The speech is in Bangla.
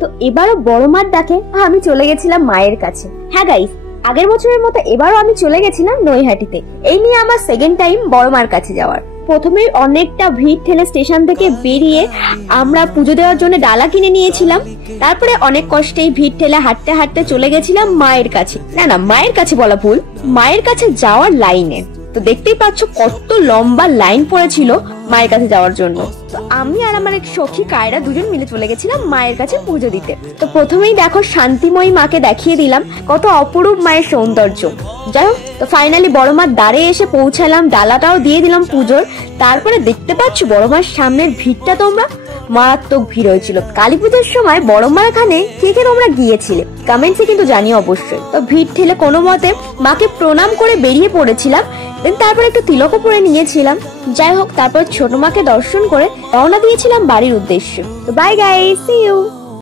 তো এবারও বড় মার ডাকে আমি চলে গেছিলাম মায়ের কাছে। হ্যাঁ গাইস, আগের বছরের মতো এবারও আমি চলে গেছিলাম নৈহাটিতে। এই নিয়ে আমার সেকেন্ড টাইম বড় মার কাছে যাওয়ার। প্রথমে অনেকটা ভিড় ঠেলে স্টেশন থেকে বেরিয়ে আমরা পুজো দেওয়ার জন্য ডালা কিনে নিয়েছিলাম। তারপরে অনেক কষ্টেই ভিড় ঠেলে হাঁটতে হাঁটতে চলে গেছিলাম মায়ের কাছে। না মায়ের কাছে বলা ভুল, মায়ের কাছে যাওয়ার লাইনে। তো দেখতেই পাচ্ছ কত লম্বা লাইন পড়েছিল মায়ের কাছে যাওয়ার জন্য। তো আমি আর আমার এক সখী কায়রা দুজন মিলে চলে গেছিলাম মায়ের কাছে পুজো দিতে। তো প্রথমেই দেখো শান্তিময়ী মাকে দেখিয়ে দিলাম, কত অপরূপ মায়ের সৌন্দর্য। যাই হোক, তো ফাইনালি বড় মার দ্বারে এসে পৌঁছালাম, ডালাটাও দিয়ে দিলাম পুজোর। তারপরে দেখতে পাচ্ছ বড় মার সামনের ভিড়টা, তোমরা মারাত্মক ভিড় হয়েছিল। কালী পুজোর সময় বড় মার এখানে কে কে তোমরা গিয়েছিলে কমেন্টসে কিন্তু জানিও অবশ্যই। তো ভিড় ঠেলে কোনো মতে মাকে প্রণাম করে বেরিয়ে পড়েছিলাম। দেন তারপর একটু তিলকও পরে নিয়েছিলাম। যাই হোক, তারপর ছোট মাকে দর্শন করে রওনা দিয়েছিলাম বাড়ির উদ্দেশ্যে। তো বাই গাইস, সি ইউ।